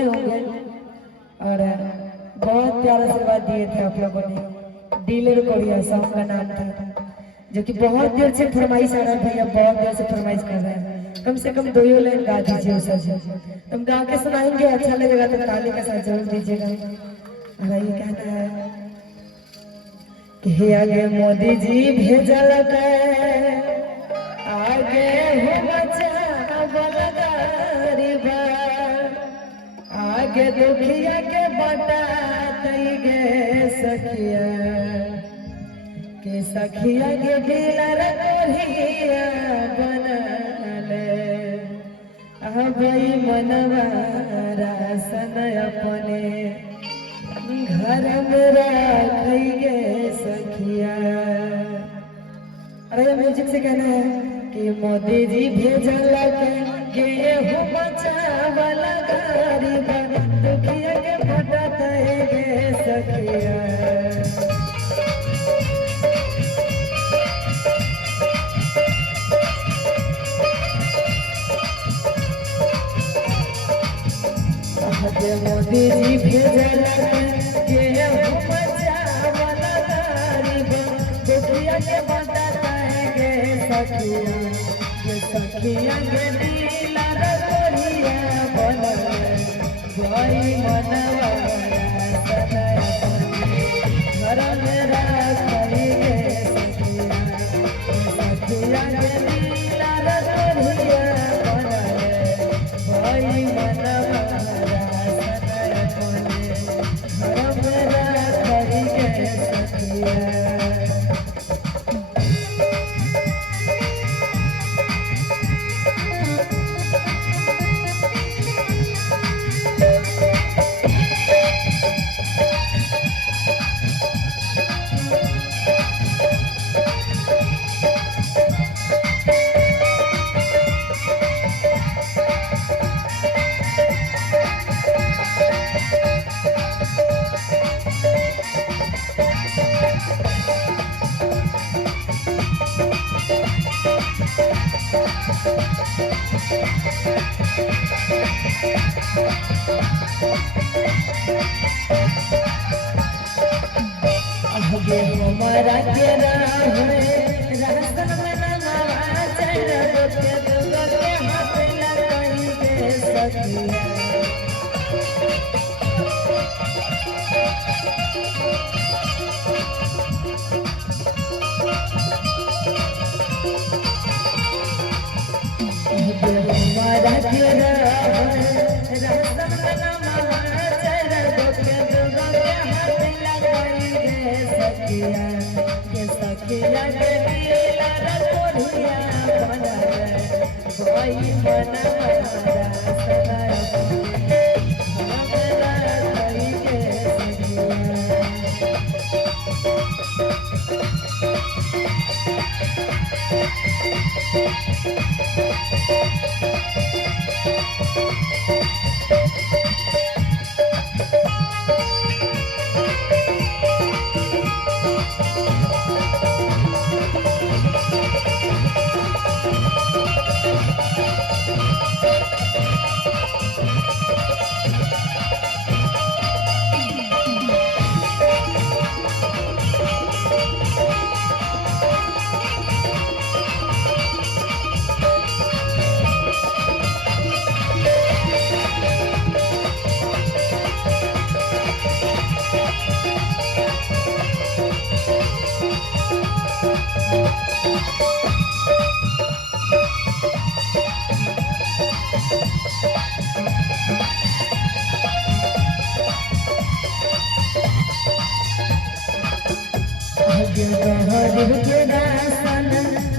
होंगे और बहुत प्यारा आशीर्वाद दिए थे आप लोगों ने। डीलर कोरिया सॉन्ग का नाम था, जो कि बहुत देर से फरमाइश आ रहा है। भैया बहुत देर से फरमाइश कर रहे हैं, कम से कम 2 लाइन गा दीजिए सर जी। तुम गा के सुनाएंगे, अच्छा लगेगा तो ताली के साथ जरूर दीजिएगा। ये कहना है कि आगे मोदी जी भेजल आगे हो बचा गरीबा, आगे दुखिया के बता गे सखिया के सखिया के दिलर तोहिया बनले अबई मनवा रासन अपने घर में रखिए सखिया। अरे म्यूजिक से कहना है कि मोदी जी भेजल गेहूं बचावला गरीब दुखिया के फटत गे सखिया। मोदी जी भेजल गेहूं बचावला गरीब दुखिया के फटत गे सखिया के सखिया के दिलर तोहिया बनले जय मनवा घर में रखिए सखिया सखिया के दिलर तोहिया बनले जय मनवा घर में रखिए सखिया। हमारा के राह रास्ता में नवा चढ़ के दुगो के हाथ लगाई गे सखिया। हमारा के राह रास्ता में नवा चढ़ के दुगो के हाथ लगाई गे सखिया के सखिया के दिलर तोहिया बनले जय मनवा रासन अपने घर रखिए के रासन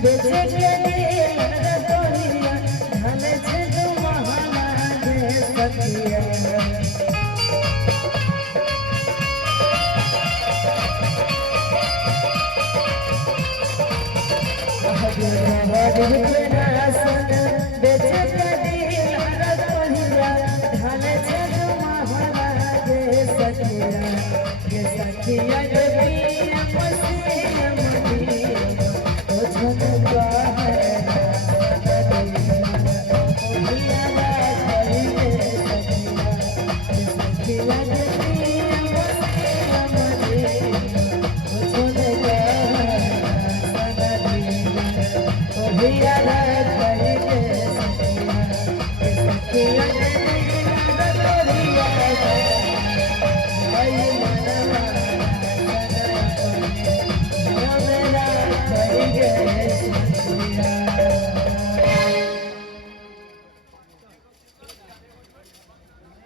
बेचे के दिलर तोहिया धन छे दो महला गे सखिया। के रासन बेचे के दिलर तोहिया धन छे दो महला गे सखिया के सखिया के दिल मसीह मदी ओ झटका है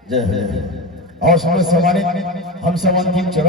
जय और सम्मानित हम सब अंतिम चरण